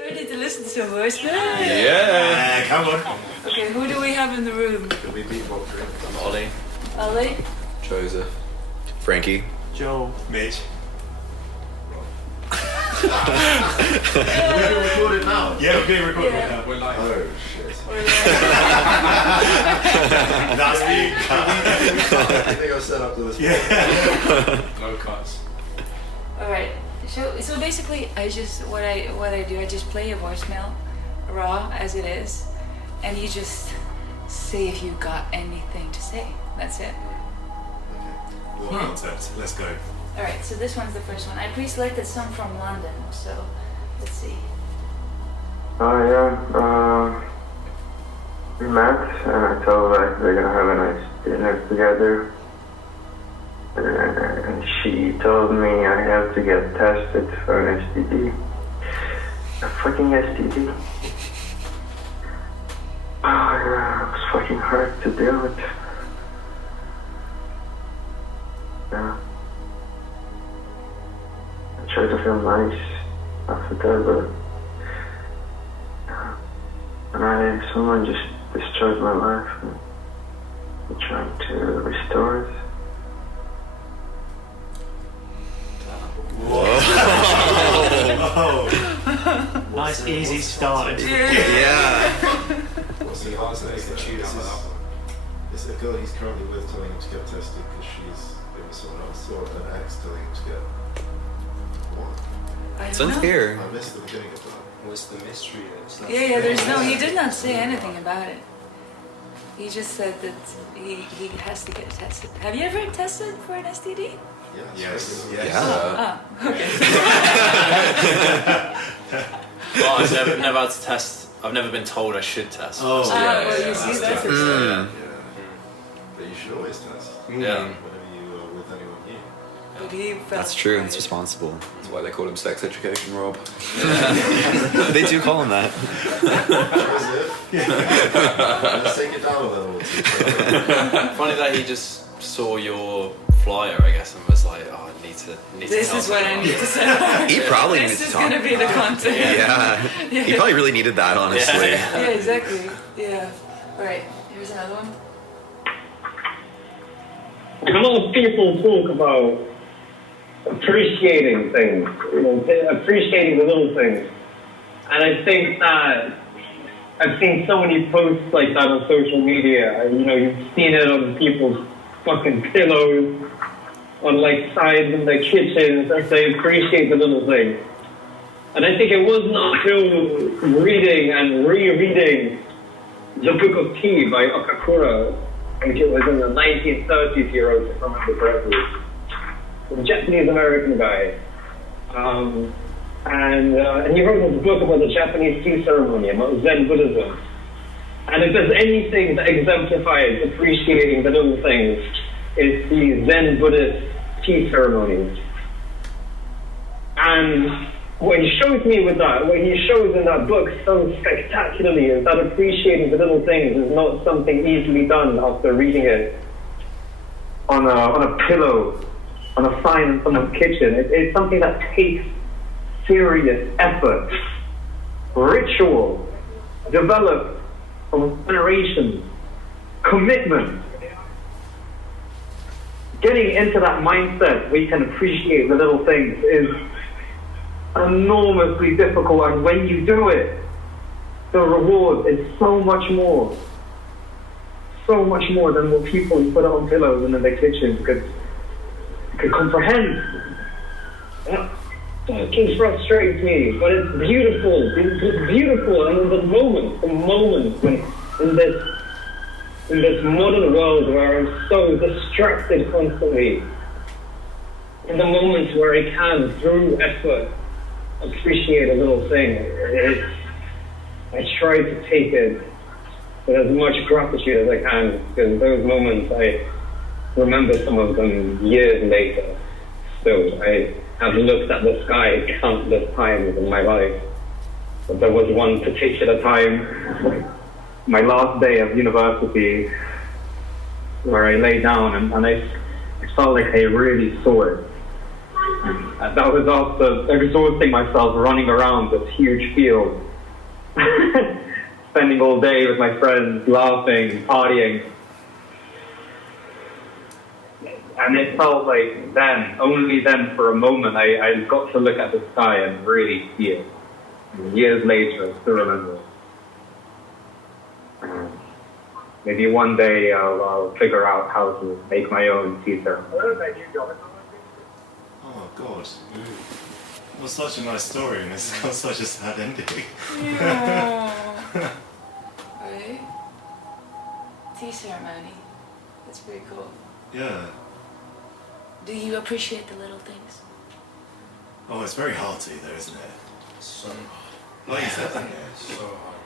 Ready to listen to some voicemail? Yeah, come on. Okay, who do we have in the room? Can we beatboxer? Ollie. Ollie? Joseph. Frankie. Joe. Mitch. We're being recorded now. Yeah, we're being recorded now. We're live. Oh shit. We're live. That's me. I think I'll set up to this. Yeah. No cuts. Alright. So basically what I do, I just play a voicemail raw as it is, and you just say if you got anything to say. That's it. Okay. Well, concept. Let's go. Alright, so this one's the first one. I pre-selected some from London, so let's see. We met and I told her we're gonna have a nice dinner together. And she told me I have to get tested for an STD. A fucking STD. Oh yeah, it was fucking hard to deal with. Yeah. I tried to feel nice after that, but someone just destroyed my life. I'm trying to restore it. Whoa. Nice easy start. Yeah. What's the answer? It's a girl he's currently with telling him to get tested because she's been with someone else, or an ex telling him to get what? It's unclear. I missed the beginning of that. What's the mystery? Yeah, he did not say anything about it. He just said that he has to get tested. Have you ever tested for an STD? Yes. Yeah. Okay. Oh, I've never had to test. I've never been told I should test. Oh, Well, you see, that's it. Yeah. But you should always test. Yeah. Whenever you are with anyone new. But he felt That's true. It's responsible. That's why they call him sex education, Rob. They do call him that. Let's take it down a level. Funny that he just saw your flyer, I guess, and was like, "Oh, I need to This tell is what I someone." need to say. He probably needed This to is talk. going to be the content. Yeah. He probably really needed that, honestly. Yeah, exactly. Yeah. Alright, here's another one. A lot of people talk about appreciating things, appreciating the little things. And I think that I've seen so many posts like that on social media. You've seen it on people's fucking pillows, on like sides in their kitchens, as they appreciate the little things. And I think it wasn't until reading and rereading the Book of Tea by Okakura, I think it was in the 1930s he wrote, if I remember correctly. A Japanese-American guy. And he wrote this book about the Japanese tea ceremony, about Zen Buddhism. And if there's anything that exemplifies appreciating the little things, it's the Zen Buddhist tea ceremonies. And what he shows me with that, what he shows in that book so spectacularly is that appreciating the little things is not something easily done after reading it on a pillow, on a sign in someone's kitchen. It's something that takes serious effort, ritual, developed from generations, commitment. Getting into that mindset where you can appreciate the little things is enormously difficult, and when you do it, the reward is so much more than what people who put it on pillows and in their kitchens could comprehend. That fucking frustrates me, but it's beautiful. It's beautiful, and the moment when in this modern world where I'm so distracted constantly, in the moments where I can, through effort, appreciate a little thing, I try to take it with as much gratitude as I can, because those moments, I remember some of them years later. So I have looked at the sky countless times in my life. But there was one particular time, my last day of university, where I lay down and I felt like I really saw it. And that was after exhausting myself running around this huge field. Spending all day with my friends, laughing, partying. And it felt like then, only then for a moment, I got to look at the sky and really see it. Years later, I still remember it. Maybe one day I'll figure out how to make my own teaser. Oh God. It was such a nice story and it's got such a sad ending. Yeah. Right? Tea ceremony. That's pretty cool. Yeah. Do you appreciate the little things? Oh, it's very hard to though, isn't it? So Like you said, so hard.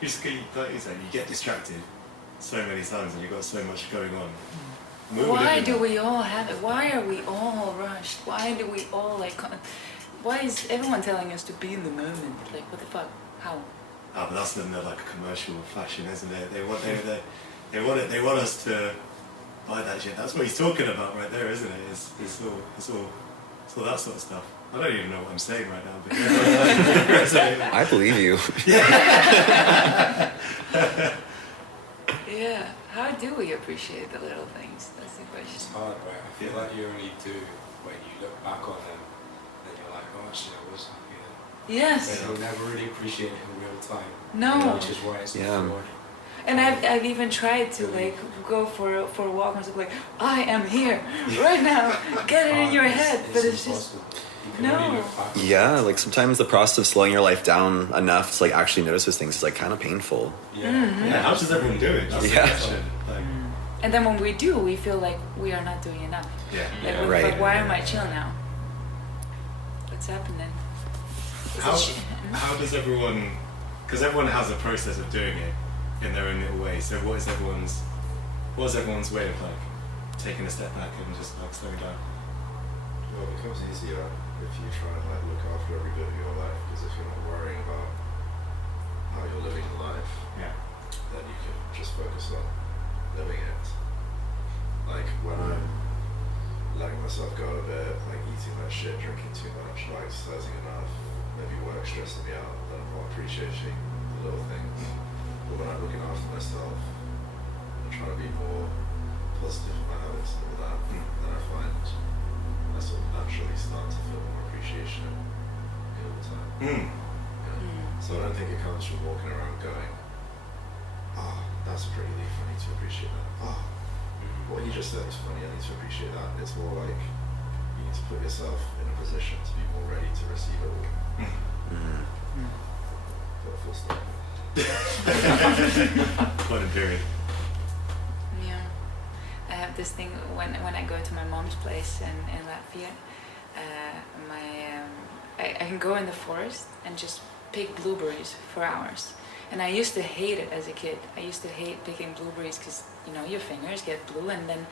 you just get, like you said, you get distracted so many times and you've got so much going on. Why do we all have it? Why are we all rushed? Why do we all why is everyone telling us to be in the moment? Like, what the fuck? How? Ah, but that's them. They're like a commercial fashion, isn't it? They want us to buy that shit. That's what he's talking about right there, isn't it? It's all that sort of stuff. I don't even know what I'm saying right now. But I believe you. Yeah. How do we appreciate the little things? That's the question. It's hard, right? I feel like you only do when you look back on them, then you're like, oh, actually, I was happy then. Yes. But you'll never really appreciate it in real time. No. Which is why it's Yeah. not rewarding. And I've even tried to go for a walk and stuff like, I am here right now. Get it in your head, but it's just impossible. You can only no. look back. Yeah, like sometimes the process of slowing your life down enough to like actually notice those things is like kind of painful. Yeah. yeah, how does everyone do it? That's the Yeah. question. Like, And then when we do, we feel like we are not doing enough. yeah. Like, Yeah. Right. like, why am I chill now? What's happening? How does everyone? Because everyone has a process of doing it in their own little way. So what is everyone's way of like taking a step back and just like slowing down? Well, it becomes easier if you try and like look after every bit of your life, because if you're not worrying about how you're living the life, Yeah. then you can just focus on living it. Like when I'm letting myself go a bit, like eating that shit, drinking too much, not exercising enough, maybe work stressing me out, then I'm not appreciating the little things. But when I'm looking after myself and trying to be more positive in my habits and all that, then I find I sort of naturally start to feel more appreciation all the time. Yeah. So I don't think it comes from walking around going, oh, that's a pretty leaf, I need to appreciate that. Oh, what he just said was funny, I need to appreciate that. It's more like you need to put yourself in a position to be more ready to receive it all. Got a full stop. Quite a period. Yeah. I have this thing when I go to my mom's place in Latvia. I can go in the forest and just pick blueberries for hours. And I used to hate it as a kid. I used to hate picking blueberries because, you know, your fingers get blue and then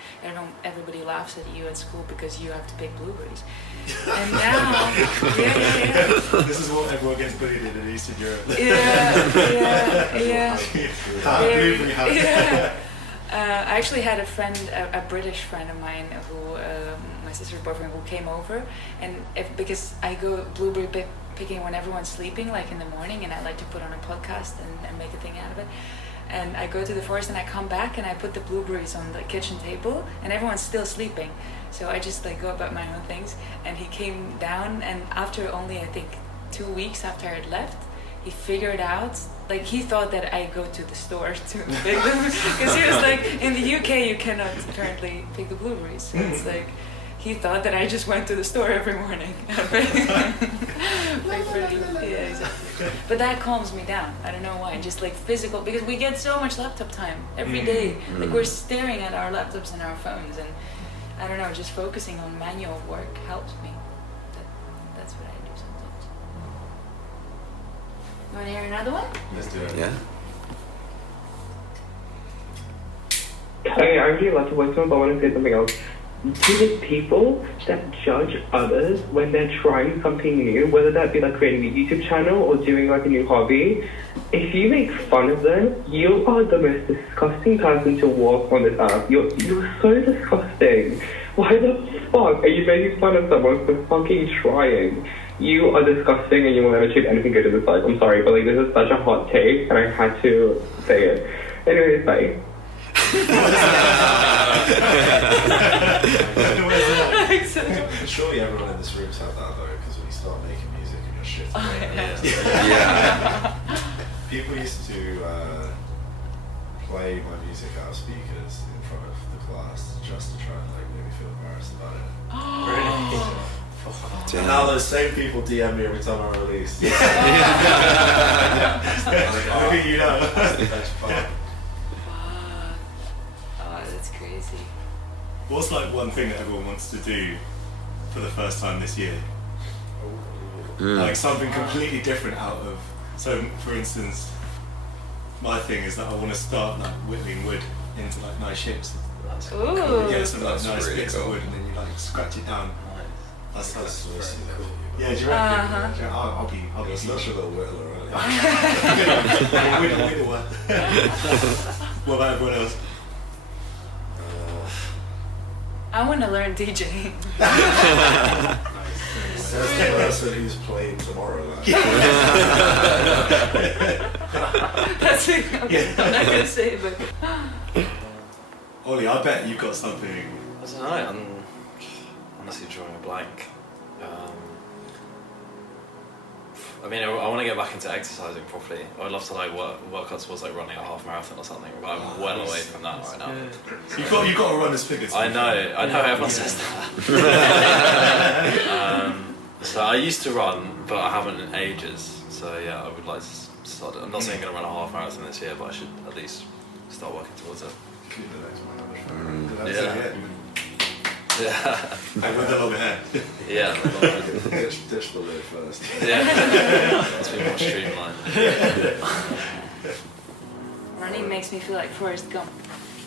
everybody laughs at you at school because you have to pick blueberries. And now, yeah. This is what everyone gets bullied in Eastern Europe. Yeah. Blueberry hat. Yeah. I actually had a friend, a British friend of mine who, my sister's boyfriend, who came over, and because I go blueberry picking when everyone's sleeping, like in the morning, and I like to put on a podcast and make a thing out of it. And I go to the forest and I come back and I put the blueberries on the kitchen table and everyone's still sleeping. So I just like go about my own things. And he came down and after only I think 2 weeks after I had left, he figured out, like he thought that I go to the store to pick them. Because he was like, in the UK you cannot apparently pick the blueberries. So it's like, he thought that I just went to the store every morning. Yeah, exactly. But that calms me down. I don't know why. Just like physical, because we get so much laptop time every day. Like we're staring at our laptops and our phones, and I don't know. Just focusing on manual work helps me. That's what I do sometimes. You want to hear another one? Let's do it. Yeah. Okay, I really like to voice but I want to say something else. To the people that judge others when they're trying something new, whether that be like creating a YouTube channel or doing like a new hobby, if you make fun of them, you are the most disgusting person to walk on this earth. You're so disgusting. Why the fuck are you making fun of someone for fucking trying? You are disgusting and you will never achieve anything good in this life. I'm sorry, but like this is such a hot take and I had to say it. Anyways, bye. Surely everyone in this room's had that though, because when you start making music and you're shit. People used to play my music out of speakers in front of the class just to try and like make me feel embarrassed about it. And now those same people DM me every time I release. Look at you now. That's fun. Oh, that's crazy. What's like one thing that everyone wants to do for the first time this year? Like something completely different out of. So, for instance, my thing is that I want to start like whittling wood into like nice ships. Ooh. You get some like, That's nice really bits cool. of wood and then you like scratch it down. That's very cool. Yeah, do you reckon? Uh-huh. I'll be It's such a little whittler, right? whittle. What about everyone else? I want to learn DJing. Says the person who's playing tomorrow. Like. That's it. Okay, I'm not gonna say it, but Ollie, I bet you've got something. I don't know. I'm honestly drawing a blank. I mean, I want to get back into exercising properly. I'd love to like work out towards like running a half marathon or something, but I'm well away from that right now. You've got to run this figure. I know. Everyone says that. So I used to run, but I haven't in ages. So yeah, I would like to start. I'm not saying I'm going to run a half marathon this year, but I should at least start working towards it. Keep the next one. Yeah. And with the long hair. Yeah. Ditch the lid first. Yeah. Let's be more streamlined. running makes me feel like Forrest Gump.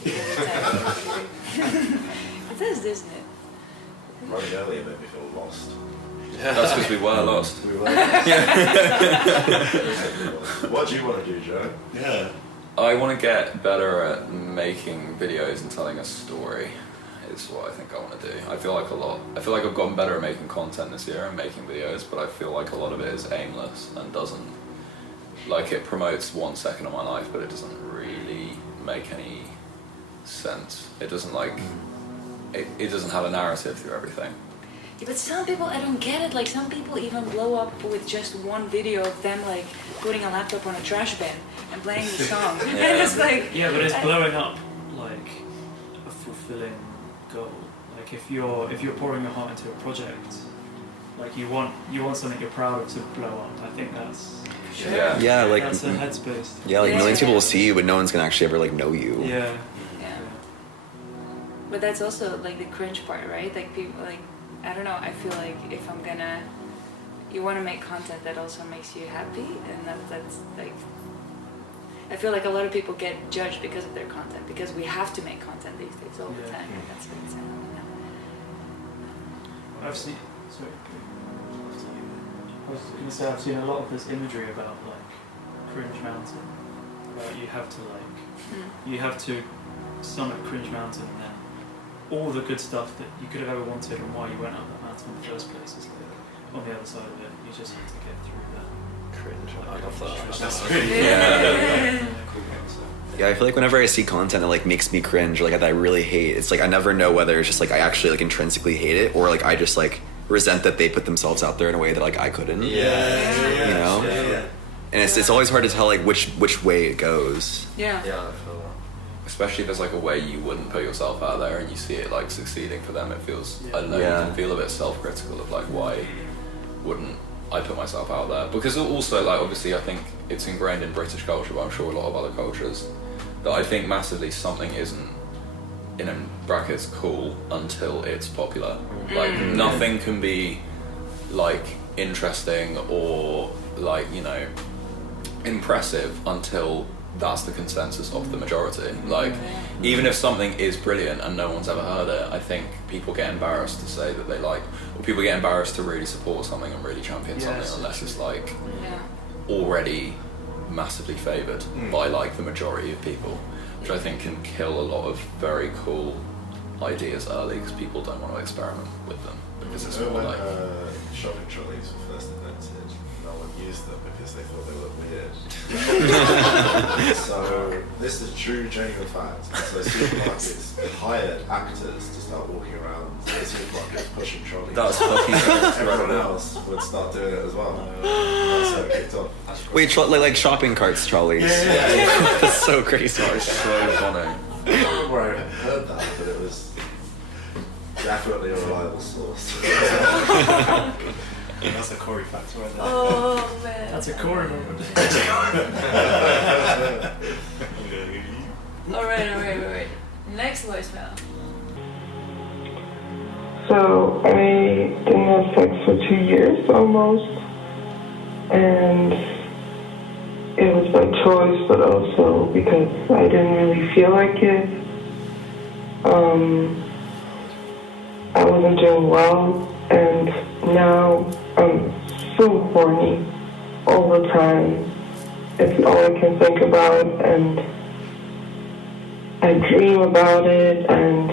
Every time. It does, doesn't it? Running earlier made me feel lost. That's because we were lost. We were. What do you want to do, Joe? Yeah. I want to get better at making videos and telling a story. Is what I think I want to do. I feel like I've gotten better at making content this year and making videos, but I feel like a lot of it is aimless and doesn't, like, it promotes 1 second of my life, but it doesn't really make any sense. It doesn't it doesn't have a narrative through everything. Yeah, but some people, I don't get it. Like, some people even blow up with just one video of them, like, putting a laptop on a trash bin and playing the song. Yeah. And it's like... Yeah, but it's blowing up, like, a fulfilling goal. Like, if you're pouring your heart into a project, like, you want something you're proud of to blow up. I think that's... Sure. Yeah, like that's a headspace. yeah, like millions of people will see you, but no one's gonna actually ever like know you. Yeah. Yeah. But that's also, like, the cringe part, right? Like, people, like, I don't know, I feel like if I'm gonna... You want to make content that also makes you happy, and that's, like... I feel like a lot of people get judged because of their content, because we have to make content these days all the Yeah. time. And that's what it's I've seen. Sorry. I was going to say I've seen a lot of this imagery about like Cringe Mountain. About you have to summit Cringe Mountain, and then all the good stuff that you could have ever wanted and why you went up that mountain in the first place is like on the other side of it. You just have to get through that. Cringe. I love that. That's really Yeah, I feel like whenever I see content that like makes me cringe, or like that I really hate, it's like I never know whether it's just like I actually like intrinsically hate it, or like I just like resent that they put themselves out there in a way that like I couldn't. Yeah. You know? Yeah. And it's always hard to tell like which way it goes. Yeah. Yeah, I feel that. Especially if there's like a way you wouldn't put yourself out there and you see it like succeeding for them, it feels, I don't know, Yeah. you can feel a bit self-critical of like, why wouldn't I put myself out there? Because also, like, obviously I think it's ingrained in British culture, but I'm sure a lot of other cultures, that I think massively something isn't, in brackets, cool until it's popular. Like, nothing can be like interesting or like, you know, impressive until that's the consensus of the majority. Like, even if something is brilliant and no one's ever heard it, I think people get embarrassed to say that they like, or people get embarrassed to really support something and really champion something unless it's like Yeah. already massively favoured by like the majority of people, which I think can kill a lot of very cool ideas early because people don't want to experiment with them because it's So more when like shopping trolleys were first invented, no one used them because they thought they looked weird. So this is true, genuine fact. So supermarkets hired actors to start walking around the supermarkets pushing trolleys. that's fucking Everyone incredible. else would start doing it as well. That's how it kicked off. Wait, like shopping carts trolleys. Yeah. That's so crazy. That is so funny. I don't remember where I heard that, but it was definitely a reliable source. That's a Corey fact right there. Oh man. That's a Corey moment. Alright. Next voicemail. So I didn't have sex for 2 years almost, and it was by choice, but also because I didn't really feel like it. I wasn't doing well, and now I'm so horny all the time. It's all I can think about, and I dream about it, and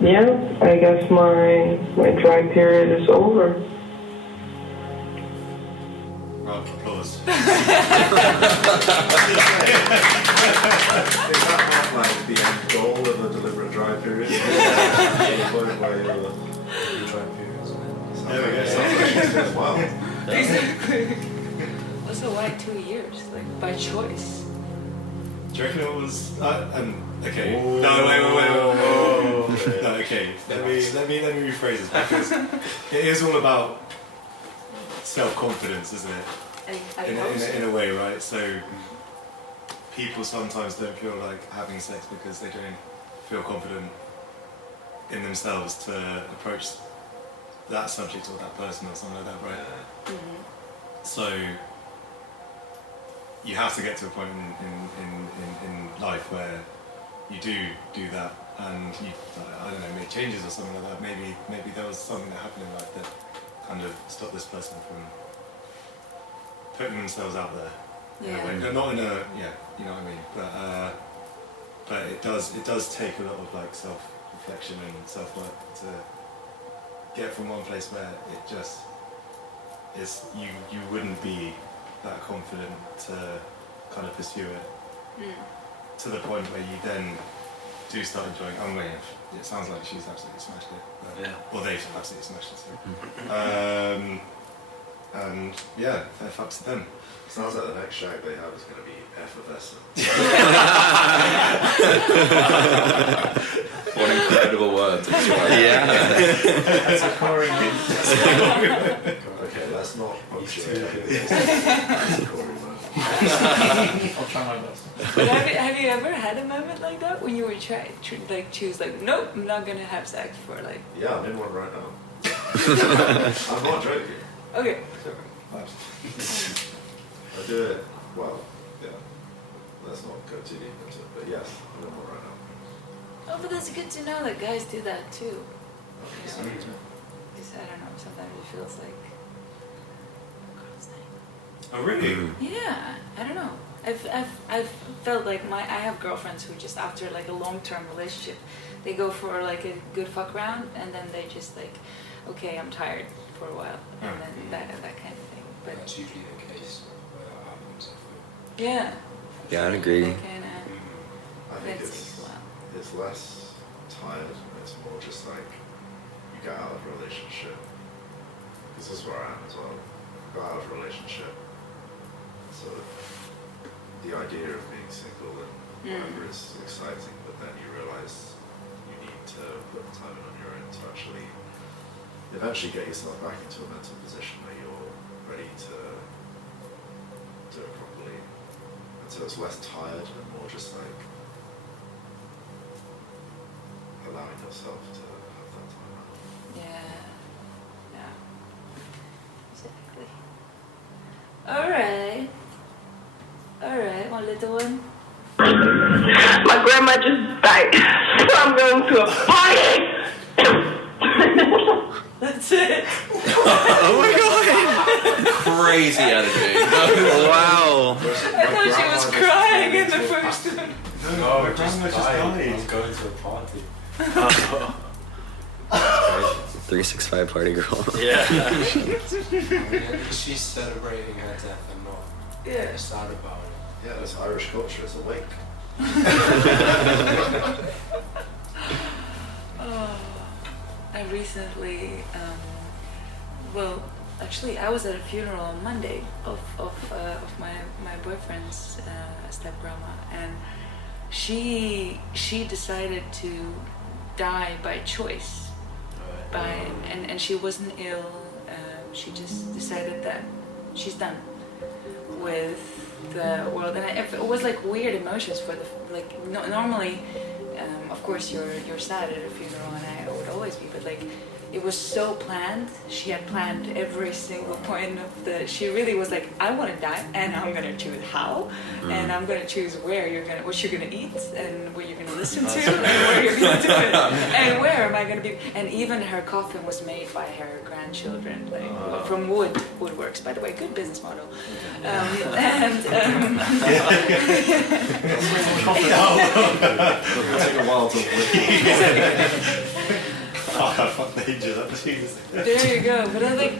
yeah, I guess my dry period is over. Round of applause. Is that not like the end goal of a deliberate dry period? The point where you're Dry periods. There we go. Sounds like she's doing well. Exactly. Also, why 2 years? Like by choice. Do you reckon it was? Okay. Ooh. No, wait. No, okay. Let me rephrase this because it is all about self-confidence, isn't it? In a way, right? So people sometimes don't feel like having sex because they don't feel confident in themselves to approach that subject or that person or something like that, right? Mm-hmm. So you have to get to a point in life where you do that, and you, I don't know, make changes or something like that. Maybe there was something that happened in life that kind of stopped this person from putting themselves out there. In a way. No, not in a, yeah, you know what I mean. But it does take a lot of like self-reflection and self-work to get from one place where it just is you wouldn't be that confident to kind of pursue it to the point where you then do start enjoying. Oh wait, it sounds like she's absolutely smashed it. Yeah. Or they've absolutely smashed it. Sorry. And yeah, fair fucks to them. Sounds like the next shag they have is going to be effervescent. What incredible words. Yeah. That's a Corey moment. Okay, let's not punctuate this. That's a Corey moment. I'll try my best. But have you ever had a moment like that when you were choose like, nope, I'm not gonna have sex for like. Yeah, I'm in one right now. I'm not joking. Okay. I do it, well, yeah. Let's not go too deep into it, but yes, I'm in one right now. Oh, but that's good to know that guys do that too. You So, know? Because I don't know, sometimes it feels like. Oh really? Yeah, I don't know. I've felt like I have girlfriends who just after like a long-term relationship, they go for like a good fuck round and then they just like, okay, I'm tired for a while, and then that kind of thing. But That's usually the case where that happens, I feel. yeah. Yeah, I'd agree. That kinda, I think that takes a while. it's less tired, and it's more just like you get out of a relationship. Because this is where I am as well. Got out of a relationship. So the idea of being single and whatever is exciting, but then you realise you need to put the time in on your own to actually eventually get yourself back into a mental position where you're ready to do it properly. And so it's less tired and more just like allowing yourself to have that time out. Yeah. Exactly. Alright, one little one. My grandma just died, so I'm going to a party. That's it. Oh my god! Crazy energy. Wow. I thought she was crying in the first one. No, my just grandma just died. died. I'm going to a party. That's 365 party girl. crazy. Yeah. I mean, at least she's celebrating her death and not sad about it. Yeah, this Irish culture is awake. I recently, well, actually, I was at a funeral on Monday of my boyfriend's step grandma, and she decided to die by choice. And she wasn't ill. She just decided that she's done with the world, and it was like weird emotions for normally. Of course, you're sad at a funeral, and I would always be, but like, it was so planned. She had planned every single point of the. She really was like, I want to die, and I'm gonna choose how, and I'm gonna choose what you're gonna eat, and what you're gonna listen to, and where you're gonna do it, and where am I gonna be. And even her coffin was made by her grandchildren, like from woodworks. By the way, good business model. Take a while to Fuck the hinges up, Jesus. There you go. But I'm like,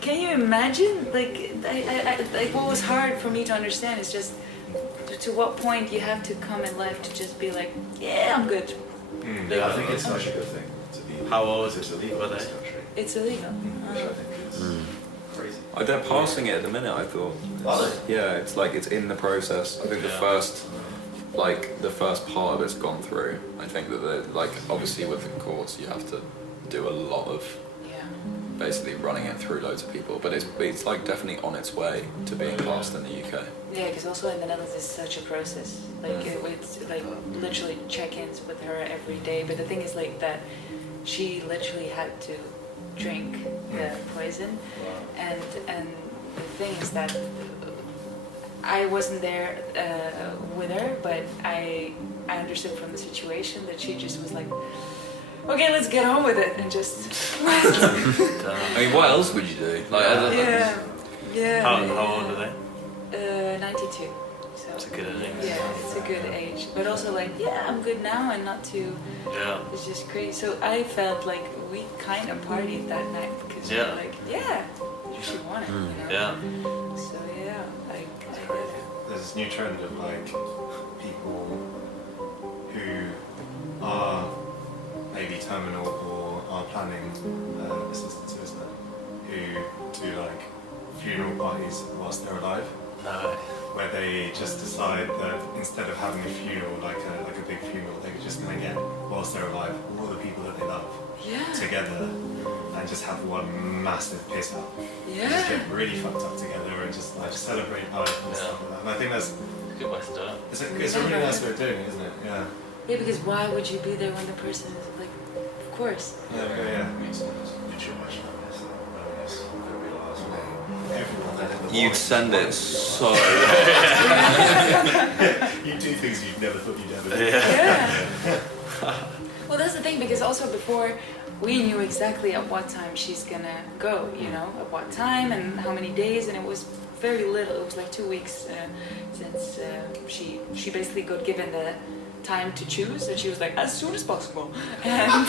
can you imagine? Like, like what was hard for me to understand is just to what point you have to come in life to just be like, yeah, I'm good. Yeah, I think it's such a good thing to be. How old it's illegal were in this they? country. It's illegal. Which I think is crazy. Oh, they're passing it at the minute, I thought. Are Yeah, it's like it's in the process. I think the first part of it's gone through. I think that obviously with the courts you have to do a lot of basically running it through loads of people, but it's like definitely on its way to being passed in the UK. Yeah, because also in the Netherlands it's such a process. Like it's like literally check-ins with her every day. But the thing is like that she literally had to drink the poison, and the thing is that I wasn't there with her, but I understood from the situation that she just was like, okay, let's get on with it, and just. I mean, what else would you do? Like, yeah. How old are they? 92. So It's a good age. yeah, it's a good age. But also like, yeah, I'm good now and not too. Yeah. It's just crazy. So I felt like we kind of partied that night because we were like, yeah, you should want it, you know? Yeah. So yeah, I get it. There's this new trend of like people who are maybe terminal or are planning assisted suicide who do like funeral parties whilst they're alive. No. Where they just decide that instead of having a funeral, like a big funeral, they're just gonna get, whilst they're alive, all the people that they love together and just have one massive piss out. Yeah. Just get really fucked up together and just like celebrate life and stuff like that. And I think that's Good way to do it. it's a really nice way of doing it, isn't it? Yeah. Yeah, because why would you be there when the person is like, of course. Yeah. Makes sense. Did you watch that? It's gonna be the last one. Everyone that in the you'd send it so. You do things you never thought you'd ever do. Yeah. Well, that's the thing, because also before we knew exactly at what time she's gonna go, you know, at what time and how many days, and it was very little. It was like 2 weeks since she basically got given the time to choose, and she was like, as soon as possible. And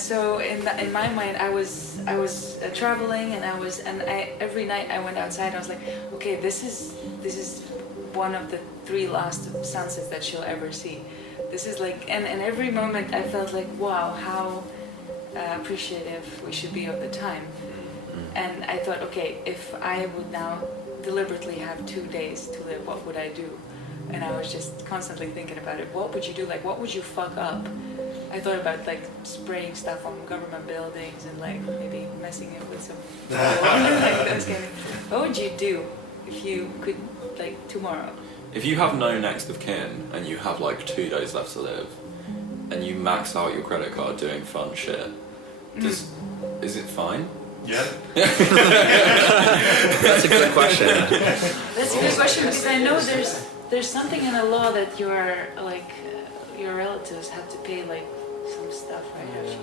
so in my mind, I was traveling, and every night I went outside. I was like, okay, this is one of the 3 last sunsets that she'll ever see. This is like, and every moment I felt like, wow, how appreciative we should be of the time. And I thought, okay, if I would now deliberately have 2 days to live, what would I do? And I was just constantly thinking about it. What would you do? Like, what would you fuck up? I thought about like spraying stuff on government buildings and like maybe messing it with some. Like those kind of. What would you do if you could, like, tomorrow? If you have no next of kin and you have like 2 days left to live, and you max out your credit card doing fun shit, is it fine? Yeah. That's a good question. That's a good question, because I know there's something in the law that your relatives have to pay like some stuff, right?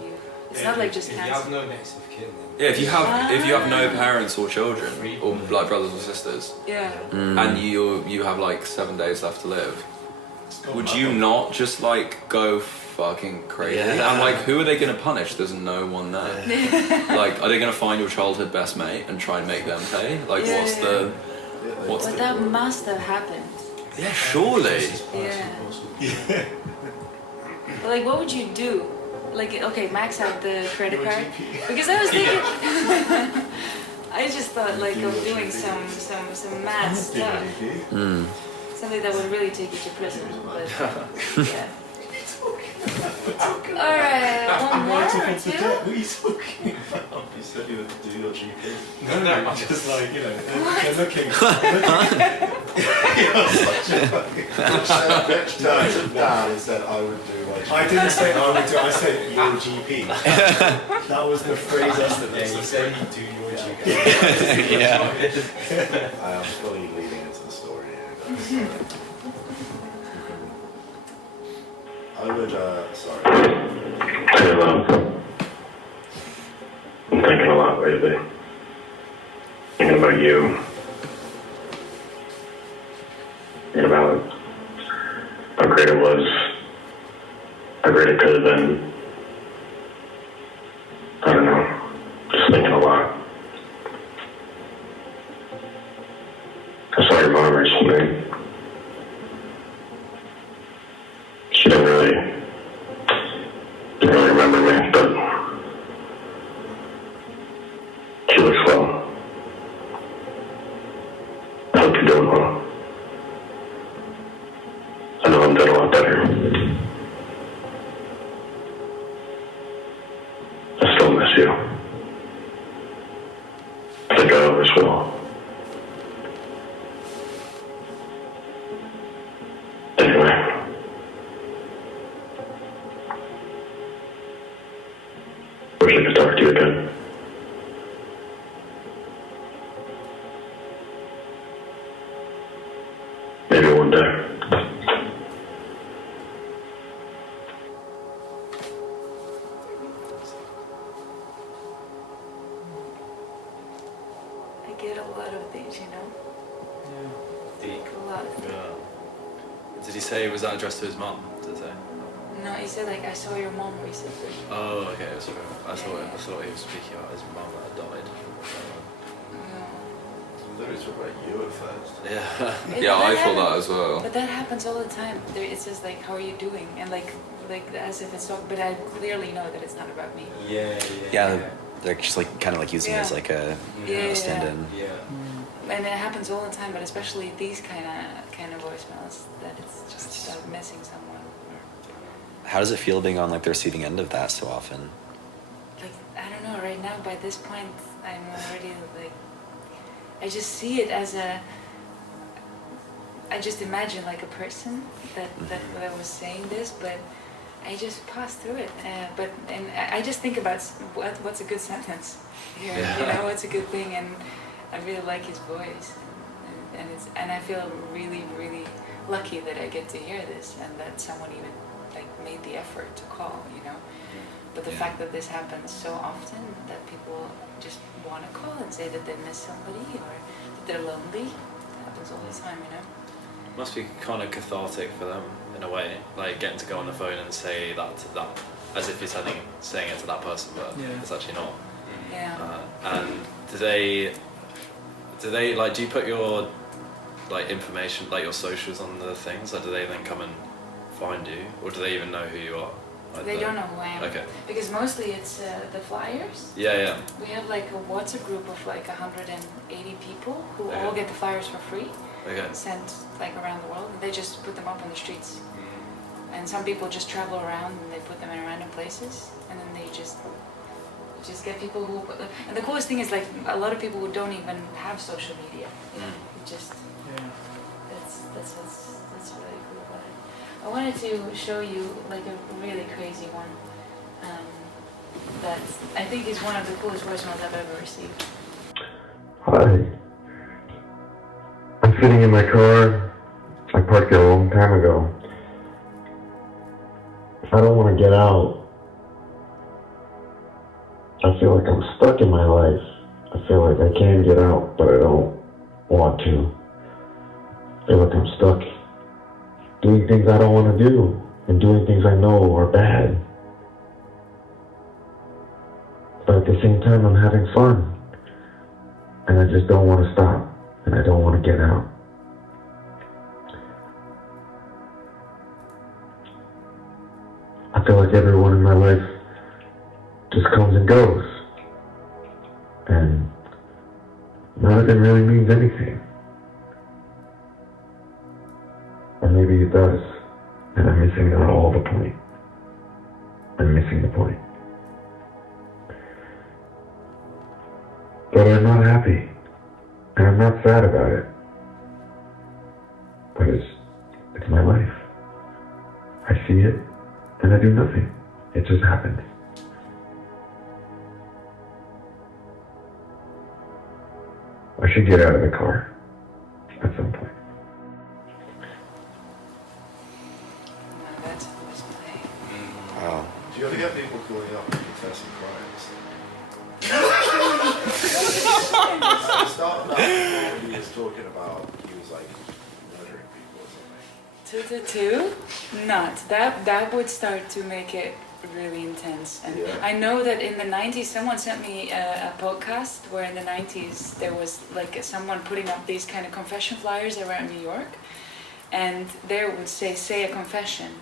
It's not like just if you cancer. have no next of kin, then Yeah, if you have no parents or children or like brothers or sisters, Yeah. and you have like 7 days left to live, would you not just like go fucking crazy? Yeah. And like, who are they going to punish? There's no one there. Like, are they going to find your childhood best mate and try and make them pay? Like, what's the But that must have happened. Yeah, surely. Yeah. Yeah. But like, what would you do? Like, okay, max out the credit card. Because I was thinking, I just thought like of doing some mad stuff. Something that would really take you to prison. But yeah. Alright, one more or two? What are you talking about? You said you would do your GP. No, I'm just like, you know, they're looking. You're such a fucking. Next time Dan said I would do my GP. I didn't say I would do, I said your GP. That was the phrase I said. Yeah, you said you do your GP. Yeah. I am fully leading into the story here. I would, sorry. Hey, love. I'm thinking a lot lately. Thinking about you. Thinking about how great it was. How great it could have been. I don't know. Just thinking a lot. I saw your mom recently. She didn't really remember me, but she looks well. I hope you're doing well. I know I'm doing a lot better. I still miss you. I think I always will. Anyway. Wish I could talk to you again. Maybe one day. I get a lot of these, you know? Deep. A lot. Yeah. Did he say, was that addressed to his mum? Did it say? No, he said like, I saw your mom recently. Oh, okay. So I thought he was speaking about his mum that had died. No. I thought he was talking about you at first. Yeah. It- Yeah, I that thought that happens- as well. But that happens all the time. There, it says like, how are you doing? And like as if it's so, but I clearly know that it's not about me. Yeah, they're just like kind of like using it as Yeah. like a Yeah. stand-in. And it happens all the time, but especially these kind of voicemails, that it's just about missing someone. How does it feel being on like the receiving end of that so often? Like, I don't know, right now by this point, I'm already like, I just see it as I just imagine like a person that was saying this, but I just pass through it. And I just think about what's a good sentence here, you know, what's a good thing, and I really like his voice, and I feel really, really lucky that I get to hear this, and that someone even like made the effort to call, you know. But the fact that this happens so often, that people just want to call and say that they miss somebody or that they're lonely, it happens all the time, you know. Must be kind of cathartic for them in a way, like getting to go on the phone and say that to that, as if you're saying it to that person, but it's actually not. Yeah. And do they like? Do you put your like information, like your socials, on the things? Like, do they then come and find you, or do they even know who you are? Like They don't know who I am. Okay. Because mostly it's the flyers. Yeah. We have like a WhatsApp group of like 180 people who Okay. all get the flyers for free. Okay. Sent like around the world, and they just put them up on the streets. And some people just travel around and they put them in random places, and then they just get people who. And the coolest thing is like a lot of people who don't even have social media. You know, just that's really cool about it. I wanted to show you like a really crazy one. That I think is one of the coolest voicemails I've ever received. Hi. I'm sitting in my car. I parked it a long time ago. I don't want to get out. I feel like I'm stuck in my life. I feel like I can get out, but I don't want to. I feel like I'm stuck doing things I don't want to do and doing things I know are bad. But at the same time, I'm having fun. And I just don't want to stop. And I don't want to get out. I feel like everyone in my life just comes and goes. And none of it really means anything. Or maybe it does. And I'm missing out all the point. I'm missing the point. But I'm not happy. And I'm not sad about it. But it's my life. I see it, and I do nothing. It just happens. I should get out of the car at some point. No, that's always my... Wow. Do you ever get people calling up and confessing crimes? At the start of that, he was talking about, he was like murdering people or something. Two? Not. That would start to make it really intense. And Yeah. I know that in the 90s, someone sent me a podcast where in the 90s there was like someone putting up these kind of confession flyers around New York. And there would say a confession.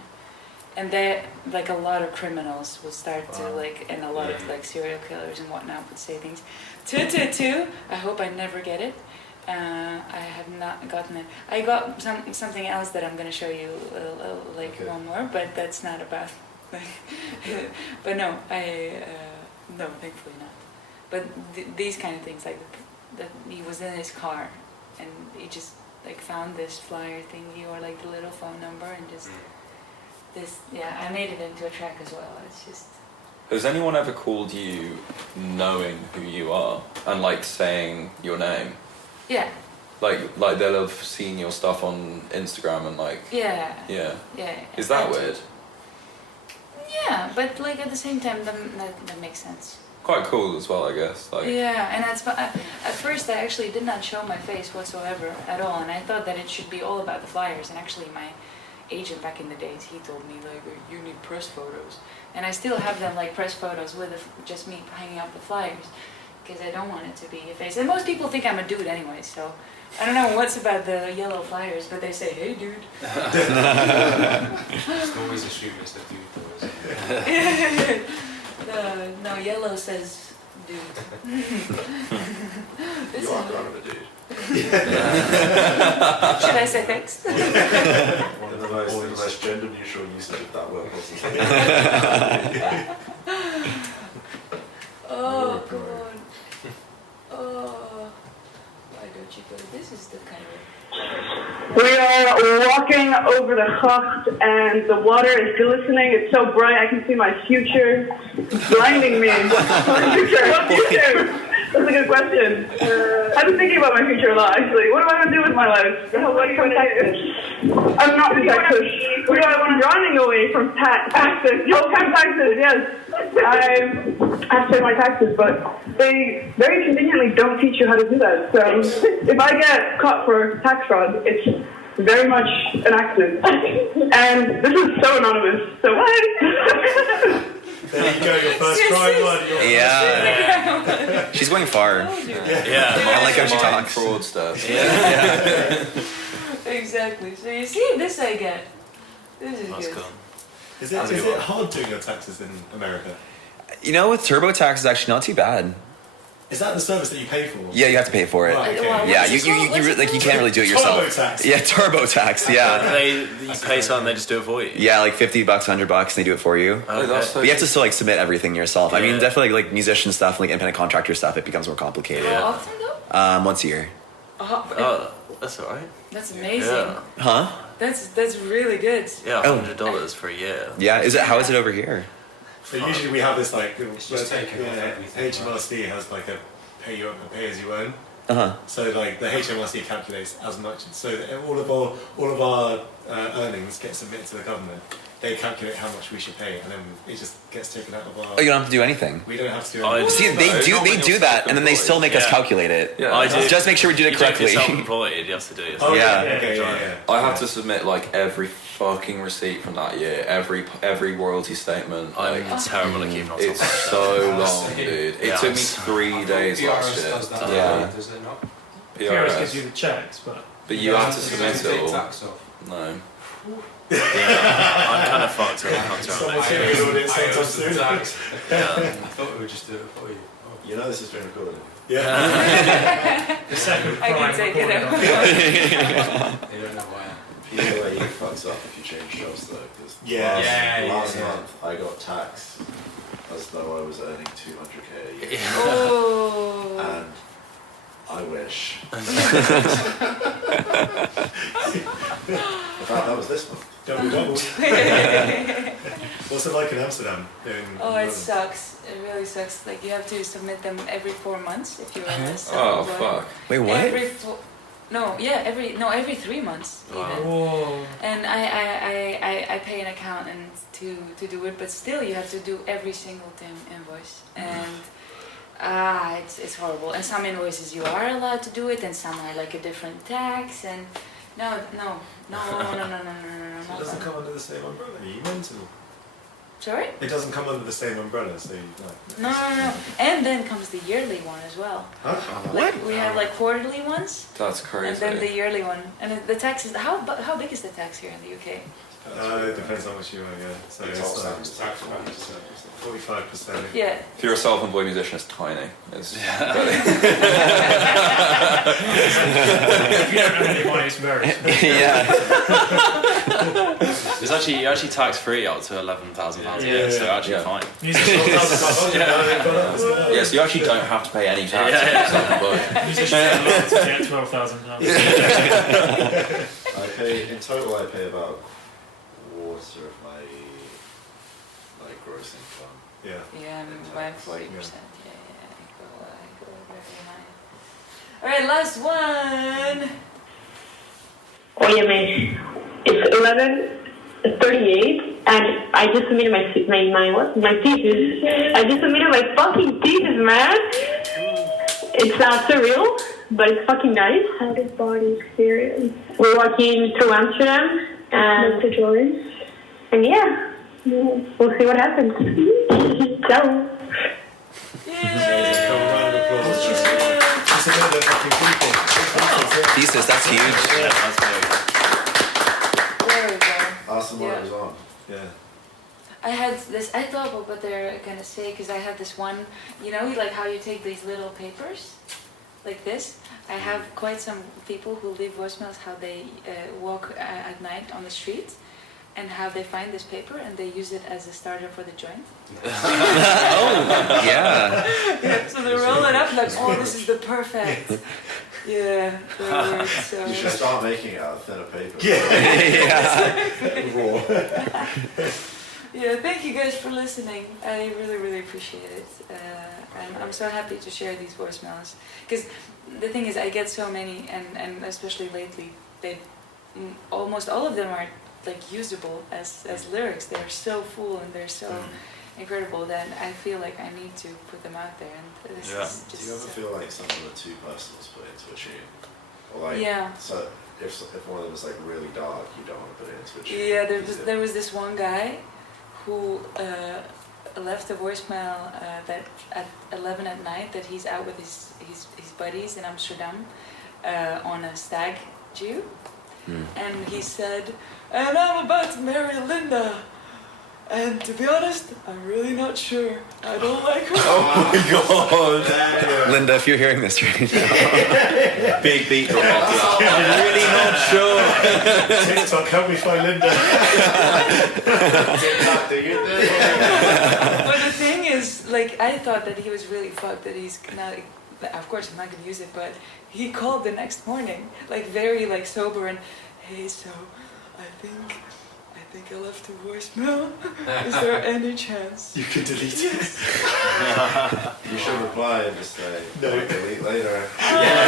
And there, like a lot of criminals would start to like, and a lot of like serial killers and whatnot would say things. Two. I hope I never get it. I have not gotten it. I got something else that I'm gonna show you one more, but that's not about. But no, no, thankfully not. But these kind of things, like that he was in his car, and he just like found this flyer thingy or like the little phone number and just. I made it into a track as well. It's just. Has anyone ever called you knowing who you are and like saying your name? Yeah. Like they'll have seen your stuff on Instagram and like. Yeah. Yeah. Yeah. Is that weird? Yeah, but like at the same time, that makes sense. Quite cool as well, I guess. Like. Yeah, and at first I actually did not show my face whatsoever at all, and I thought that it should be all about the flyers. And actually, my agent back in the days, he told me like, you need press photos, and I still have them like press photos with just me hanging up the flyers, because I don't want it to be a face. And most people think I'm a dude anyway, so I don't know what's about the yellow flyers, but they say, hey dude. Just always assume it's the dude though. No, yellow says dude. You are kind of a dude. Should I say thanks? One of the most gender neutral usage of that word possible. Oh god. Oh. Why don't you go? This is the kind of. We are walking over the Chacht and the water is glistening. It's so bright I can see my future. It's blinding me. My future? What future? That's a good question. I've been thinking about my future a lot, actually. What do I want to do with my life? What do you want to do? I'm not in Texas. I'm running away from taxes. Oh, taxes, yes. I have to pay my taxes, but they very conveniently don't teach you how to do that. So if I get caught for tax fraud, it's very much an accident. And this is so anonymous. So what? There you go, your first crime one. Yeah. She's going far. Yeah. I like how she talks. Fraud stuff. Yeah. Exactly. So you see, this I get. This is That's good. cool. Is it hard doing your taxes in America? You know, with TurboTax, it's actually not too bad. Is that the service that you pay for? Yeah, you have to pay for it. Right, okay. Yeah, you can't really do it yourself. TurboTax. Yeah, TurboTax. Yeah. You pay something, they just do it for you. Yeah, like $50, $100, they do it for you. Okay. That's so But you have to still like submit everything yourself. I mean, Yeah. definitely like musician stuff, like independent contractor stuff, it becomes more complicated. How often though? Once a year. Oh, that's alright. That's amazing. Yeah. Huh? That's really good. Yeah, Oh. $100 for a year. Yeah. How is it over here? So usually we have this like, just taken off everything, HMRC has like a pay as you earn. So like the HMRC calculates as much, so that all of our earnings get submitted to the government, they calculate how much we should pay, and then it just gets taken out of our. Oh, you don't have to do anything. We don't have to do I- anything. See, they do that, and then they still make us Yeah. calculate it. Yeah. I do. Just make sure we do it You do it correctly. for self-employed, you have to do it. Oh, Yeah. yeah. I have to submit like every fucking receipt from that year, every royalty statement. Like, I'm terrible at keeping on top it's of it. so long, dude. It Yeah. took me 3 days last PRS year. does that, Yeah. does it not? PRS gives you the checks, but But you have to Does submit it it take all. tax off? No. Yeah, I'm kind of fucked when it comes to Someone's it. here doing it I owe sometime some soon. tax. Yeah. I thought we would just do it for you. Oh. You know this has been recorded. Yeah. the second I crime can take it recorded out. on- You don't know why. PAYE fucks up if you change jobs though, because Yeah. last month I got taxed as though I was earning 200k a year. Oh. And I wish. In fact, that was this month. Double. What's it like in Amsterdam? Oh, it sucks. It really sucks. Like you have to submit them every 4 months if you're a Oh self-employed. fuck. Wait, what? Every 3 months even. Whoa. And I pay an accountant to do it, but still you have to do every single invoice, and it's horrible. And some invoices you are allowed to do it, and some are like a different tax, and no. It doesn't come under the same umbrella. Are you mental? Sorry? It doesn't come under the same umbrella, so you like. No. And then comes the yearly one as well. Huh? Like we have like quarterly ones, That's crazy. and then the yearly one. And the tax is how big is the tax here in the UK? It depends how much you earn, yeah. So It's it's all like tax 45%. Yeah. If you're a self-employed musician, it's tiny. It's If you don't earn any money, it's very small. Yeah. It's actually you're actually tax free up to £11,000 a year, so actually Yeah. fine. Musicians yeah, so you actually don't have to pay any tax Yeah. if you're self-employed. musicians are allowed to get £12,000. I pay, in total I pay about quarter of my gross income. Yeah. Yeah, by 40%. Yeah, I go very high. All right, last one. Oye, mate. It's 11:38, and I just submitted my thesis. I just submitted my fucking thesis, man. It's surreal, but it's fucking nice. How did body experience? We're walking through Amsterdam, and yeah, we'll see what happens. Ciao. Come round of applause. Just another fucking people. Thesis, that's huge. Yeah, that's big. There we go. Ask them what Yeah. it was on. Yeah. I had this. I thought about what they're gonna say because I had this one. You know, like how you take these little papers, like this. I have quite some people who leave voicemails how they walk at night on the street, and how they find this paper and they use it as a starter for the joint. Oh, yeah. Yeah, so they roll it up like, oh, this is the perfect. Yeah, they work, so. You should start making it out of thinner paper. Raw. Yeah, thank you guys for listening. I really, really appreciate it. And I'm so happy to share these voicemails. Because the thing is, I get so many, and especially lately, almost all of them are like usable as lyrics. They're so full and they're so incredible that I feel like I need to put them out there. And this is Do just you ever feel like some of them are too personal to put into a tune? Or like, Yeah. So if one of them is like really dark, you don't want to put it into a tune. Yeah, there was this one guy who left a voicemail that at 11 at night that he's out with his buddies in Amsterdam on a stag do. And he said, and I'm about to marry Linda. And to be honest, I'm really not sure. I don't like her. Oh my god. Linda, if you're hearing this right now. Big beat drop off. I'm really not sure. TikTok, help me find Linda. TikTok, do you do? But the thing is, like, I thought that he was really fucked, that he's not, of course I'm not gonna use it, but he called the next morning, like very like sober and, hey, so I think I left a voicemail. Is there any chance? You can delete it. You should reply and just say, No. delete later. Yeah.